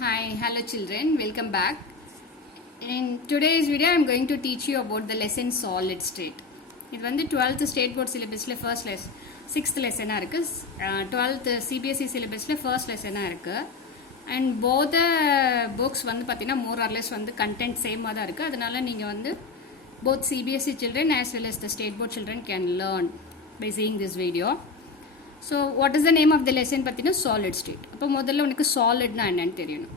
Hi, hello children, welcome back. In today's video, I am going to teach you about the lesson solid state. இது வந்து 12th state board syllabusல first lesson, 6th lesson இருக்கு. 12th CBSE syllabusல first lesson இருக்கு. And both the books வந்து பார்த்தீங்கன்னா more or less வந்து content same தான் இருக்கு. அதனால நீங்க வந்து both CBSE children as well as the state board children can learn by seeing this video. So what is the name of the lesson பார்த்தீங்கன்னா solid state. அப்போ முதல்ல உனக்கு சாலிட்னா என்னன்னு தெரியணும்.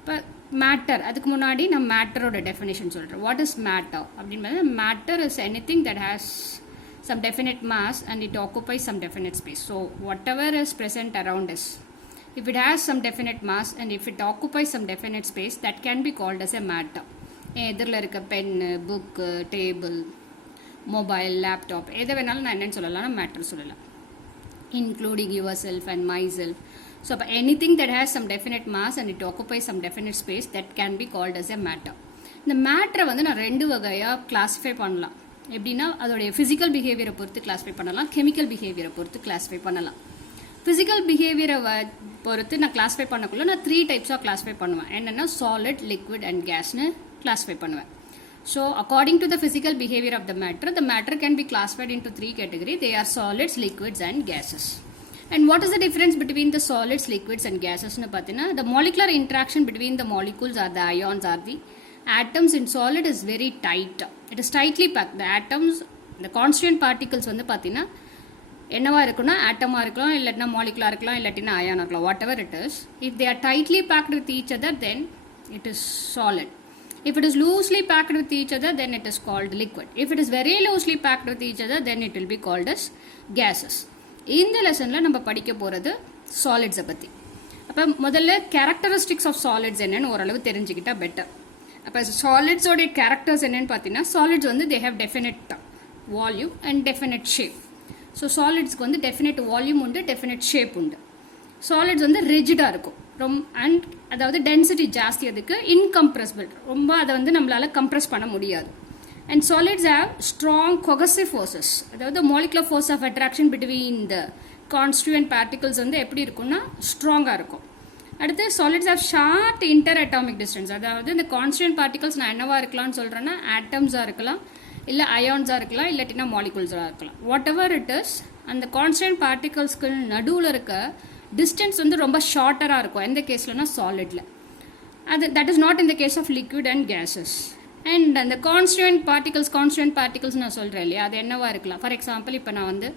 இப்போ மேட்டர், அதுக்கு முன்னாடி நான் மேட்டரோட டெஃபினேஷன் சொல்கிறேன். வாட் இஸ் மேட்டர் அப்படின்றது, matter is any thing that has some definite mass and it occupies some definite space. So whatever is present around us, if it has some definite mass and if it occupies some definite space, that can be called as a matter. எதிரில் இருக்க pen, book, table, mobile, laptop எதை வேணாலும் நான் என்னென்னு சொல்லலாம், matter சொல்லலாம், including yourself and myself. So anything that has some definite mass and it occupies some definite space, that can be called as a matter. இந்த மேட்டரை வந்து நான் ரெண்டு வகையாக கிளாஸிஃபை பண்ணலாம். எப்படின்னா அதோடைய ஃபிசிக்கல் பிஹேவியரை பொறுத்து கிளாஸிஃபை பண்ணலாம், கெமிக்கல் பிஹேவியரை பொறுத்து கிளாஸிஃபை பண்ணலாம். ஃபிசிக்கல் பிஹேவியரை பொறுத்து நான் கிளாஸிஃபை பண்ணக்குள்ள நான் 3 டைப்ஸாக கிளாஸிஃபை பண்ணுவேன். என்னென்னா சாலிட், லிக்விட் அண்ட் கேஸ்னு கிளாஸிஃபை பண்ணுவேன். So according to the physical behavior of the matter can be classified into 3 categories. They are solids, liquids and gases. And what is the difference between the solids, liquids and gases? The molecular interaction between the molecules or the ions or the atoms in solid is very tight. It is tightly packed. The atoms, the constituent particles என்னவா இருக்குன்னா ஆட்டமா இருக்கலாம், இல்லைன்னா மாலிகுலா இருக்கலாம், இல்லாட்டினா அயானா இருக்கலாம், whatever it is. If they are tightly packed with each other, then it is solid. If it is loosely packed with each other, then it is called liquid. If it is very loosely packed with each other, then it will be called as gases. இந்த லெசனில் நம்ம படிக்க போகிறது சாலிட்ஸை பற்றி. அப்போ முதல்ல characteristics of solids என்னன்னு ஓரளவு தெரிஞ்சுக்கிட்டா பெட்டர். அப்போ சாலிட்ஸோடைய கேரக்டர்ஸ் என்னன்னு பார்த்தீங்கன்னா, சாலிட்ஸ் வந்து they have definite volume and definite shape. So சாலிட்ஸ்க்கு வந்து டெஃபினட் வால்யூம் உண்டு, டெஃபினட் ஷேப் உண்டு. சாலிட்ஸ் வந்து ரிஜிடாக இருக்கும் அண்ட் அதாவது டென்சிட்டி ஜாஸ்தி, அதுக்கு இன்கம்ப்ரெசிபிள், ரொம்ப அதை வந்து நம்மளால் கம்ப்ரெஸ் பண்ண முடியாது. And solids have strong cohesive forces, அதாவது molecular force of attraction between the constituent particles வந்து எப்படி இருக்கும்னா ஸ்ட்ராங்காக இருக்கும். அடுத்து solids have short inter atomic distance, அதாவது இந்த கான்ஸ்டியூயன்ட் பார்ட்டிகல்ஸ் நான் என்னவா இருக்கலாம்னு சொல்கிறேன்னா ஆட்டம்ஸாக இருக்கலாம், இல்லை அயான்ஸாக இருக்கலாம், இல்லாட்டினா மாலிகுல்ஸாக இருக்கலாம். வாட் எவர் இட் இஸ், அந்த கான்ஸ்டியூயன்ட் பார்ட்டிகல்ஸ்க்கு நடுவில் இருக்க டிஸ்டன்ஸ் வந்து ரொம்ப ஷார்ட்டராக இருக்கும் எந்த கேஸ்லனா சாலிடில். அது that is not in the case of liquid and gases. And அந்த கான்ஸ்டியூயன்ட் பார்ட்டிகல்ஸ் நான் சொல்கிறேன் இல்லையா, அது என்னவா இருக்கலாம். ஃபார் எக்ஸாம்பிள் இப்போ நான் வந்து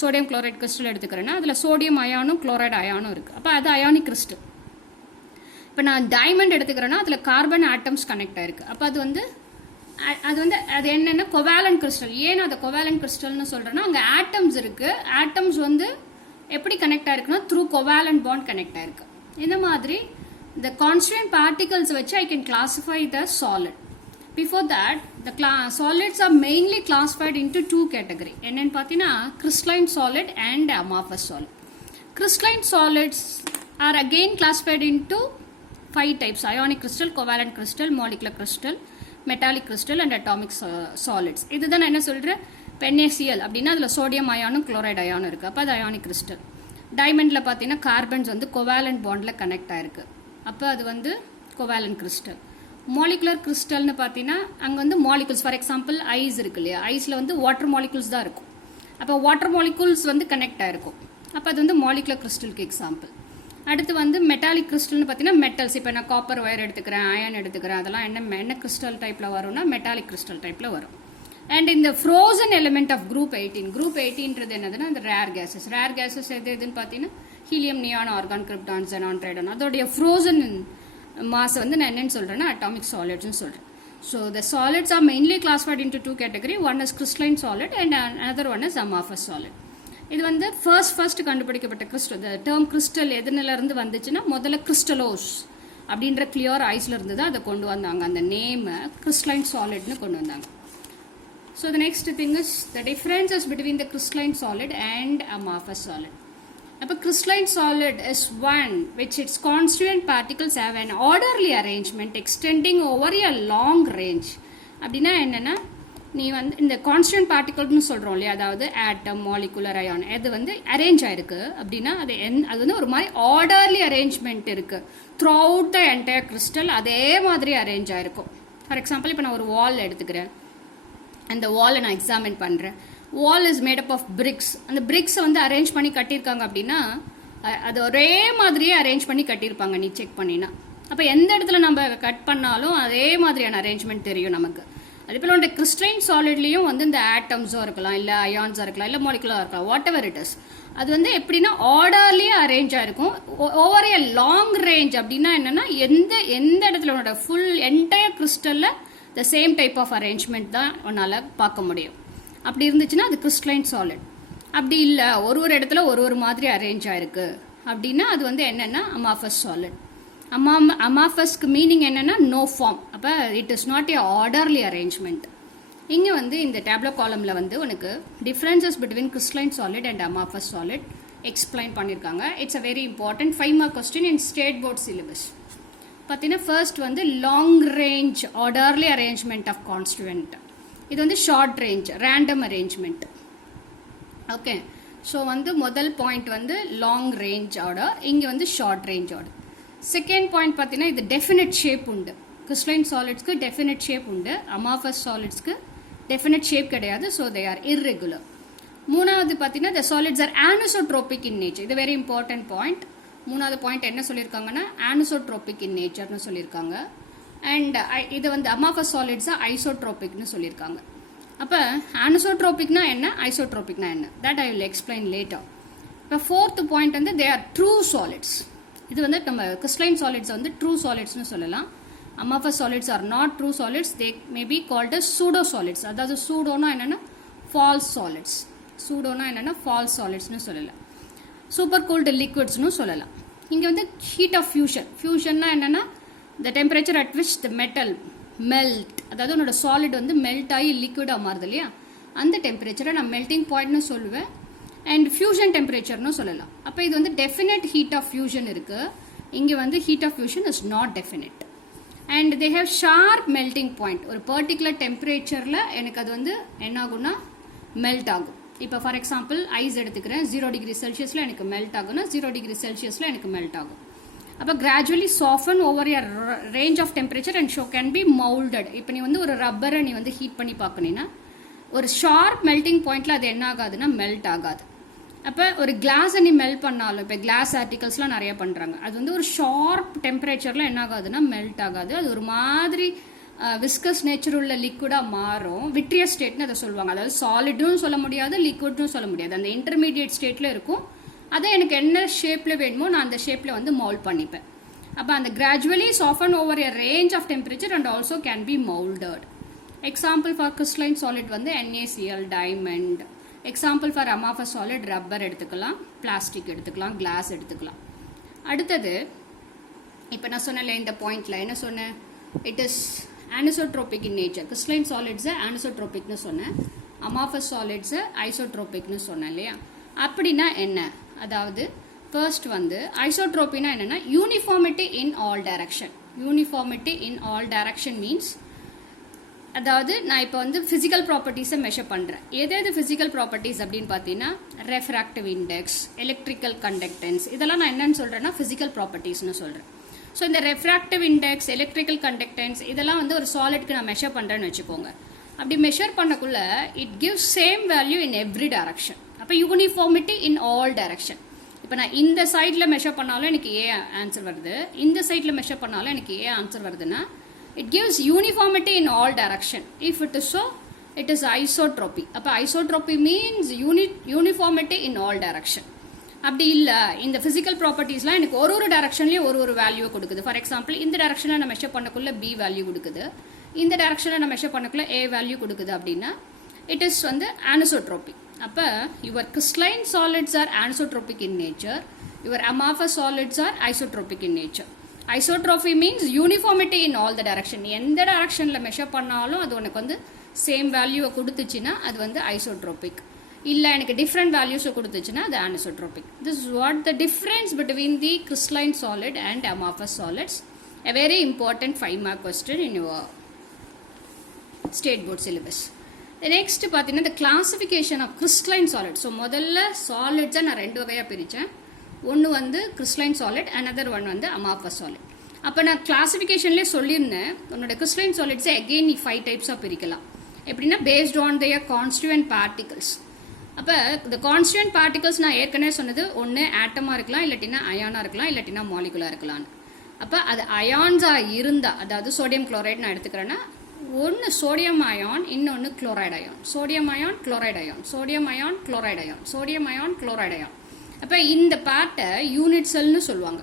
சோடியம் குளோரைட் கிறிஸ்டல் எடுத்துக்கிறேன்னா அதில் சோடியம் அயானும் குளோரைட் அயானும் இருக்குது. அப்போ அது அயானிக் கிறிஸ்டல். இப்போ நான் டைமண்ட் எடுத்துக்கிறேன்னா அதில் கார்பன் ஆட்டம்ஸ் கனெக்ட் ஆயிருக்கு. அப்போ அது என்னென்னா கொவாலண்ட் கிறிஸ்டல். ஏன் அதை கொவாலண்ட் கிறிஸ்டல்னு சொல்கிறேன்னா, அங்கே ஆட்டம்ஸ் இருக்குது. ஆட்டம்ஸ் வந்து எப்படி கனெக்ட் ஆயிருக்குன்னா த்ரூ கோவேலண்ட் பாண்ட் கனெக்ட் ஆயிருக்கு. இந்த மாதிரி இந்த கான்ஸ்டியூயன்ட் பார்ட்டிகல்ஸ் வச்சு I can classify the solid. Before that the solids are mainly classified into 2 category. என்னன்னு பார்த்தீங்கன்னா crystalline solid and amorphous solid. Crystalline solids R again classified into 5 types: ionic crystal, covalent crystal, molecular crystal, metallic crystal and atomic solids. இதுதான் நான் என்ன சொல்கிறேன், NaCl அப்படின்னா அதில் sodium அயானும் chloride அயானும் இருக்குது. அப்போ அது அயானிக் கிறிஸ்டல். டைமண்டில் பார்த்தீங்கன்னா கார்பன்ஸ் வந்து கோவேலண்ட் பாண்டில் கனெக்ட் ஆயிருக்கு. அப்போ அது வந்து கோவேலண்ட் கிறிஸ்டல். மாலிகுலர் கிறிஸ்டல்னு பார்த்தீங்கன்னா அங்கே வந்து மாலிகுல்ஸ், ஃபார் எக்ஸாம்பிள் ஐஸ் இருக்கு இல்லையா, ஐஸில் வந்து வாட்டர் மாலிகுல்ஸ் தான் இருக்கும். அப்போ வாட்டர் மாலிகுல்ஸ் வந்து கனெக்ட் ஆயிருக்கும். அப்போ அது வந்து மாலிகுலர் கிறிஸ்டலுக்கு எக்ஸாம்பிள். அடுத்து வந்து மெட்டாலிக் கிறிஸ்டல்னு பார்த்தீங்கன்னா மெட்டல்ஸ், இப்போ நான் காப்பர் ஒயர் எடுத்துக்கிறேன், அயன் எடுத்துக்கிறேன், அதெல்லாம் என்ன கிறிஸ்டல் டைப்பில் வரும்னா மெட்டாலிக் கிறிஸ்டல் டைப்பில் வரும். அண்ட் இந்த ஃப்ரோசன் எலிமெண்ட் ஆஃப் குரூப் 18 என்னதுன்னா இந்த ரேர் கேசஸ் எதுன்னு பார்த்தீங்கன்னா helium, neon, argon, krypton, xenon, radon. அதோடைய ஃப்ரோசன் மாஸ் வந்து நான் என்னன்னு சொல்கிறேன்னா அட்டாமிக் சாலிட்ஸ்னு சொல்கிறேன். So the solids are mainly classified into 2 category. One is crystalline solid and another one is amorphous solid. இது வந்து ஃபர்ஸ்ட் கண்டுபிடிக்கப்பட்ட கிறிஸ்டல். இந்த டேர்ம் கிறிஸ்டல் எதுனிலேருந்து வந்துச்சுன்னா முதல்ல கிறிஸ்டலோஸ் அப்படின்ற கிளியர் ஐஸில் இருந்து தான் அதை கொண்டு வந்தாங்க. அந்த நேமை கிறிஸ்டலைன் சாலிட்னு கொண்டு வந்தாங்க. So the next thing is the differences between the crystalline solid and amorphous solid. A crystalline solid is one which its constituent particles have an orderly arrangement extending over a long range. அப்படின்னா என்னன்னா, நீ வந்து இந்த constant பார்ட்டிகல்னு சொல்கிறோம் இல்லையா, அதாவது ஆட்டம், molecular, ion, அது வந்து அரேஞ்ச் ஆயிருக்கு அப்படின்னா அது வந்து ஒரு மாதிரி ஆர்டர்லி அரேஞ்ச்மெண்ட் இருக்கு through out the entire crystal. அதே மாதிரி அரேஞ்ச் ஆயிருக்கும். ஃபார் எக்ஸாம்பிள் இப்போ நான் ஒரு வால் எடுத்துக்கிறேன், அந்த வாலை நான் எக்ஸாமின் பண்ணுறேன். Wall is made up of bricks. அந்த பிரிக்ஸை வந்து அரேஞ்ச் பண்ணி கட்டியிருக்காங்க அப்படின்னா அது ஒரே மாதிரியே அரேஞ்ச் பண்ணி கட்டியிருப்பாங்க நீ செக் பண்ணினா. அப்போ எந்த இடத்துல நம்ம கட் பண்ணாலும் அதே மாதிரியான அரேஞ்ச்மெண்ட் தெரியும் நமக்கு. அதே போல் உடைய கிறிஸ்டைன் சாலிட்லேயும் வந்து இந்த ஆட்டம்ஸோ இருக்கலாம், இல்லை அயான்ஸாக இருக்கலாம், இல்லை மாலிகுலராக இருக்கலாம், வாட் எவர் இட் இஸ். அது வந்து எப்படின்னா ஆர்டர்லேயே அரேஞ்சாக இருக்கும் ஓவர் ஏ லாங் ரேஞ்ச். அப்படின்னா என்னென்னா எந்த இடத்துல உன்னோட ஃபுல் என்டையர் கிறிஸ்டலில் the same type of arrangement தான் உன்னால் பார்க்க முடியும். அப்படி இருந்துச்சுன்னா அது கிறிஸ்டலைன் சாலிட். அப்படி இல்லை ஒரு இடத்துல ஒரு மாதிரி அரேஞ்ச் ஆயிருக்கு அப்படின்னா அது வந்து என்னென்னா அமாஃபஸ் சாலிட். அமாஃபஸ்க்கு மீனிங் என்னென்னா நோ ஃபார்ம். அப்போ it is not a orderly arrangement. இங்கே வந்து இந்த டேப்லோ காலமில் வந்து உனக்கு differences between crystalline solid and amorphous solid explain பண்ணியிருக்காங்க. It's a very important 5 mark question in state board syllabus. பார்த்தீங்கன்னா ஃபர்ஸ்ட் வந்து long range orderly arrangement of constituent. இது வந்து short range random arrangement. Okay, so வந்து முதல் point வந்து long range order, இங்கே வந்து short range order. Second point பார்த்தீங்கன்னா இது டெஃபினட் ஷேப் உண்டு. கிறிஸ்டலைன் சாலிட்ஸ்க்கு டெஃபினட் ஷேப் உண்டு, அமாஃபஸ் சாலிட்ஸ்க்கு டெஃபினட் ஷேப் கிடையாது. So they are irregular. மூணாவது பார்த்தீங்கன்னா த solids are anisotropic in nature. இது வெரி இம்பார்ட்டன்ட் பாயிண்ட். மூணாவது பாயிண்ட் என்ன சொல்லியிருக்காங்கன்னா ஆனிசோட்ரோபிக் இன் நேச்சர்னு சொல்லியிருக்காங்க. அண்ட் இது வந்து அமாஃபஸ் சாலிட்ஸாக ஐசோட்ரோபிக்னு சொல்லியிருக்காங்க. அப்போ ஆனிசோட்ரோபிக்னா என்ன, ஐசோட்ரோபிக்னா என்ன, that I will explain later. இப்போ ஃபோர்த் பாயிண்ட் வந்து தே ஆர் ட்ரூ சாலிட்ஸ். இது வந்து நம்ம கிறிஸ்டலைன் சாலிட்ஸ் வந்து ட்ரூ சாலிட்ஸ்னு சொல்லலாம். Amorphous solids are not true solids, they may be called as pseudo solids. அதாவது சூடோனா என்னென்னா ஃபால்ஸ் சாலிட்ஸ். சூடோனா என்னென்னா ஃபால்ஸ் சாலிட்ஸ்னு சொல்லலாம். சூப்பர் கோல்டு லிக்விட்ஸ்னு சொல்லலாம். இங்கே வந்து ஹீட் ஆஃப் ஃபியூஷன். ஃபியூஷன்னா என்னென்னா the temperature at which the metal melt, அதாவது உன்னோட சாலிட் வந்து மெல்ட் ஆகி லிக்விடாக மாறுது இல்லையா, அந்த டெம்பரேச்சரை நான் மெல்டிங் பாயிண்ட்னு சொல்லுவேன். அண்ட் ஃபியூஷன் டெம்பரேச்சர்னு சொல்லலாம். அப்போ இது வந்து டெஃபினட் ஹீட் ஆஃப் ஃபியூஷன் இருக்குது. இங்கே வந்து heat of fusion is not definite. And they have sharp melting point. ஒரு பர்டிகுலர் டெம்பரேச்சரில் எனக்கு அது வந்து என்ன ஆகும்னா மெல்ட் ஆகும். இப்போ ஃபார் எக்ஸாம்பிள் ஐஸ் எடுத்துக்கிறேன், 0 டிகிரி செல்சியஸில் எனக்கு மெல்ட் ஆகும்னா 0 டிகிரி செல்சியஸில் எனக்கு மெல்ட் ஆகும். அப்போ gradually soften over a range of temperature and so can be moulded. இப்போ நீ வந்து ஒரு ரப்பரை நீ வந்து ஹீட் பண்ணி பார்க்கணுன்னா ஒரு ஷார்ப் மெல்டிங் பாயிண்டில் அது என்ன ஆகாதுன்னா மெல்ட் ஆகாது. அப்போ ஒரு கிளாஸை நீ மெல்ட் பண்ணாலும், இப்போ கிளாஸ் ஆர்டிகல்ஸ்லாம் நிறைய பண்ணுறாங்க, அது வந்து ஒரு ஷார்ப் டெம்பரேச்சரில் என்ன ஆகாதுன்னா மெல்ட் ஆகாது. அது ஒரு மாதிரி விஸ்கஸ் நேச்சர் உள்ள லிக்விடாக மாறும். விட்ரியஸ் ஸ்டேட்னு அதை சொல்லுவாங்க. அதாவது சாலிட்டும் சொல்ல முடியாது, லிக்விட்டும் சொல்ல முடியாது, அந்த இன்டர்மீடியட் ஸ்டேட்டில் இருக்கும். அதை எனக்கு என்ன ஷேப்பில் வேணுமோ நான் அந்த ஷேப்பில் வந்து மவுல்ட் பண்ணிப்பேன். அப்போ அந்த gradually soften over a range of temperature and also can be moulded. Example for crystalline solid வந்து NaCl, diamond. Example for amorphous solid rubber எடுத்துக்கலாம், பிளாஸ்டிக் எடுத்துக்கலாம், கிளாஸ் எடுத்துக்கலாம். அடுத்தது இப்போ நான் சொன்னேன்ல இந்த பாயிண்டில் என்ன சொன்னேன், it is anisotropic in nature. Crystalline சாலிட்ஸை ஆனிசோட்ரோபிக்னு சொன்னேன், அமாஃபஸ் சாலிட்ஸை ஐசோட்ரோபிக்னு சொன்னேன் இல்லையா. அப்படின்னா என்ன, அதாவது ஃபர்ஸ்ட் வந்து ஐசோட்ரோபினா என்னென்னா uniformity in all direction. Uniformity in all direction means, அதாவது நான் இப்போ வந்து ஃபிசிக்கல் ப்ராப்பர்ட்டிஸை மெஷர் பண்ணுறேன். எது ஃபிசிக்கல் ப்ராப்பர்ட்டிஸ் அப்படின்னு பார்த்தீங்கன்னா ரெஃப்ராக்டிவ் இண்டெக்ஸ், எலக்ட்ரிக்கல் கண்டக்டன்ஸ், இதெல்லாம் நான் என்னன்னு சொல்கிறேன்னா ஃபிசிக்கல் ப்ராப்பர்ட்டிஸ்னு சொல்கிறேன். ஸோ இந்த ரெஃப்ராக்டிவ் இண்டெக்ஸ், எலக்ட்ரிக்கல் கண்டக்டன்ஸ் இதெல்லாம் வந்து ஒரு சாலிட்க்கு நான் மெஷர் பண்ணுறேன்னு வச்சுக்கோங்க. அப்படி மெஷர் பண்ணக்குள்ள it gives same value in every direction. அப்போ யூனிஃபார்மிட்டி இன் ஆல் டைரக்ஷன். இப்போ நான் இந்த சைடில் மெஷர் பண்ணாலும் எனக்கு ஏ ஆன்சர் வருது, இந்த சைடில் மெஷர் பண்ணாலும் எனக்கு ஏ ஆன்சர் வருதுன்னா it gives uniformity in all direction. If it is so, it is isotropy. அப்போ isotropy means uniformity in all direction. அப்படி இல்லை, இந்த ஃபிசிக்கல் ப்ராப்பர்ட்டிஸ்லாம் எனக்கு ஒரு டைரக்ஷன்லேயும் ஒரு வேல்யூ கொடுக்குது. ஃபார் எக்ஸாம்பிள் இந்த டைரக்ஷனில் நான் மெஷர் பண்ணக்குள்ள பி வேல்யூ கொடுக்குது, இந்த டைரக்ஷனில் நான் மெஷர் பண்ணக்குள்ள ஏ வேல்யூ கொடுக்குது அப்படின்னா இட் இஸ் வந்து ஆனிசோட்ரோபி. அப்போ your crystalline solids are anisotropic in nature, your amorphous solids are isotropic in nature. Isotropy means uniformity in all the direction. எந்த டைரக்ஷனில் மெஷர் பண்ணாலும் அது உனக்கு வந்து சேம் வேல்யூவை கொடுத்துச்சுன்னா அது வந்து ஐசோட்ரோபிக். இல்லை எனக்கு டிஃப்ரெண்ட் வேல்யூஸை கொடுத்துச்சுன்னா அது anisotropic. This is what the difference between the crystalline solid and amorphous solids. A very important 5 mark question in your state board syllabus. Next பார்த்தீங்கன்னா the classification of crystalline solid. So முதல்ல சாலிட்ஸை நான் ரெண்டு வகையாக பிரித்தேன். ஒன்று வந்து crystalline solid, another one வந்து amorphous solid. அப்போ நான் கிளாசிஃபிகேஷன்லேயே சொல்லியிருந்தேன், உன்னோட crystalline solids again 5 டைப்ஸாக பிரிக்கலாம். எப்படின்னா based on their constituent particles. அப்போ இந்த கான்ஸ்டியூண்ட் பார்ட்டிகல்ஸ் நான் ஏற்கனவே சொன்னது ஒன்று ஆட்டமாக இருக்கலாம், இல்லாட்டினா அயானாக இருக்கலாம், இல்லாட்டினா மாலிகுலாக இருக்கலான்னு. அப்போ அது அயான்ஸாக இருந்தால், அதாவது சோடியம் குளோரைடு நான் எடுத்துக்கிறேன்னா ஒன்று சோடியம் அயான், இன்னொன்று chloride ion, sodium ion chloride ion, sodium ion chloride ion, sodium ion chloride ion. அப்போ இந்த பார்ட்டை யூனிட் செல்னு சொல்லுவாங்க.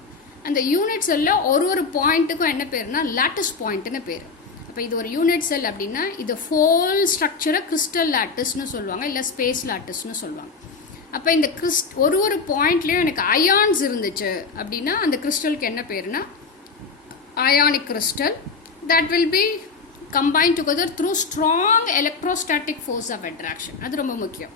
அந்த யூனிட் செல்லில் ஒரு பாயிண்ட்டுக்கும் என்ன பேருனா லாட்டிஸ் பாயிண்ட்னு பேர். அப்போ இது ஒரு யூனிட் செல் அப்படின்னா இது ஹோல் ஸ்ட்ரக்சரை கிறிஸ்டல் லாட்டிஸ்னு சொல்லுவாங்க, இல்லை ஸ்பேஸ் லாட்டிஸ்னு சொல்லுவாங்க. அப்போ இந்த ஒரு பாயிண்ட்லேயும் எனக்கு அயான்ஸ் இருந்துச்சு அப்படின்னா அந்த கிறிஸ்டலுக்கு என்ன பேருனா ionic crystal. That will be combined together through strong electrostatic force of attraction. அது ரொம்ப முக்கியம்.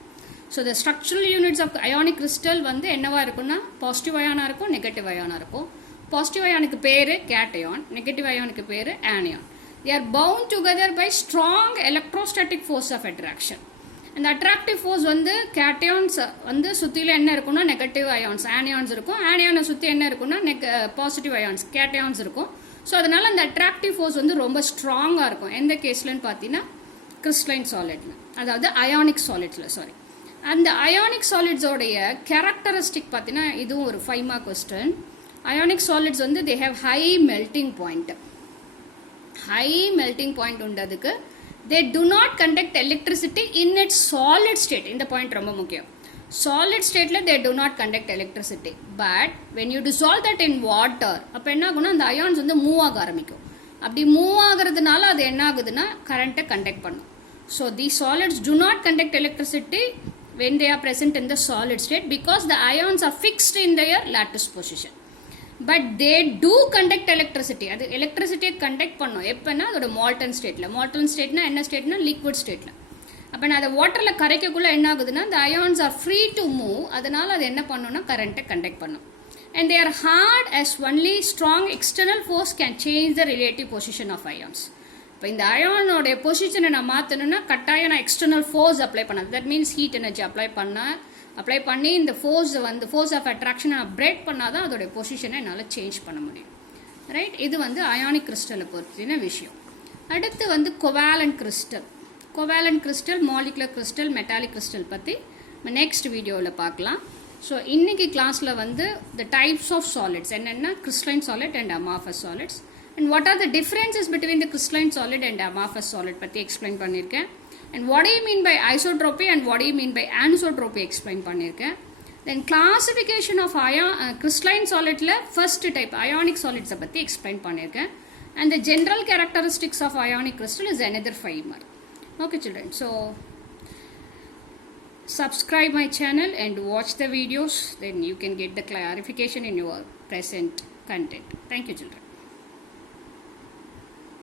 So the structural units of ionic crystal வந்து என்னவா இருக்குன்னா பாசிட்டிவ் அயானாக இருக்கும், நெகட்டிவ் அயானாக இருக்கும். பாசிட்டிவ் அயானுக்கு பேர் கேட்டயான், நெகட்டிவ் அயானுக்கு பேர் anion. They are bound together by strong electrostatic force of attraction. அந்த அட்ராக்டிவ் ஃபோர்ஸ் வந்து கேட்டயான்ஸ் வந்து சுற்றில என்ன இருக்குன்னா நெகட்டிவ் அயான்ஸ் ஆனியான்ஸ் இருக்கும், ஆனியானை சுற்றி என்ன இருக்குன்னா பாசிட்டிவ் அயான்ஸ் கேட்டயான்ஸ் இருக்கும். ஸோ அதனால் அந்த அட்ராக்டிவ் ஃபோர்ஸ் வந்து ரொம்ப ஸ்ட்ராங்காக இருக்கும். எந்த கேஸ்லன்னு பார்த்தீங்கன்னா கிறிஸ்டலைன் சாலிட்ல, அதாவது அயானிக் சாலிட்ஸில். சாரி, அந்த அயானிக் சாலிட்ஸோடைய கேரக்டரிஸ்டிக் பார்த்தீங்கன்னா இதுவும் ஒரு 5 மார்க் கொஸ்டின். அயானிக் சாலிட்ஸ் வந்து they have high melting point. High melting point உண்டதுக்கு they do not conduct electricity in its solid state. இந்த பாயிண்ட் ரொம்ப முக்கியம். solid stateல they do not conduct electricity, but when you dissolve that in water அப்போ என்ன ஆகும்னா அந்த ions வந்து move ஆக ஆரம்பிக்கும். அப்படி மூவ் ஆகிறதுனால அது என்ன ஆகுதுன்னா கரண்ட்டை கண்டக்ட் பண்ணும். So the solids do not conduct electricity when they are present in the solid state because the ions are fixed in their lattice position. But they do conduct electricity. அது எலக்ட்ரிசிட்டியை conduct பண்ணும் எப்போனா அதோட Malton ஸ்டேட்டில். Malton ஸ்டேட்னா என்ன ஸ்டேட்னா liquid ஸ்டேட்டில். அப்போ நான் அதை வாட்டரில் கரைக்கக்குள்ளே என்ன ஆகுதுன்னா the ions are free to move. அதனால் அது என்ன பண்ணுன்னா கரண்ட்டை கண்டக்ட் பண்ணும். and they are hard as only strong external force can change the relative position of ions. இப்போ இந்த அயானோடைய பொசிஷனை நான் மாற்றணுன்னா கட்டாயம் நான் எக்ஸ்டர்னல் ஃபோர்ஸ் அப்ளை பண்ணாது. That means heat energy apply பண்ணி இந்த ஃபோர்ஸ் ஆஃப் அட்ராக்ஷனை நான் பிரேக் பண்ணால் தான் அதோடைய பொசிஷனை என்னால் சேஞ்ச் பண்ண முடியும். ரைட், இது வந்து அயானிக் கிறிஸ்டலை பொறுத்தின விஷயம். அடுத்து வந்து covalent crystal, molecular crystal, metallic crystal பற்றி நெக்ஸ்ட் வீடியோவில் பார்க்கலாம். ஸோ இன்னைக்கு கிளாஸில் வந்து த டைப்ஸ் ஆஃப் சாலிட்ஸ் என்னென்னா crystalline solid and amorphous solids and what are the differences between the crystalline solid and amorphous solid பற்றி எக்ஸ்பிளைன் பண்ணியிருக்கேன். And what do you mean by isotropy and what do you mean by anisotropy explain பண்ணிருக்கேன். Then classification of crystalline solidல first type ionic solids பற்றி explain பண்ணிருக்கேன். And the general characteristics of ionic crystal is another 5 mark. Okay children, so subscribe my channel and watch the videos, then you can get the clarification in your present content. Thank you children.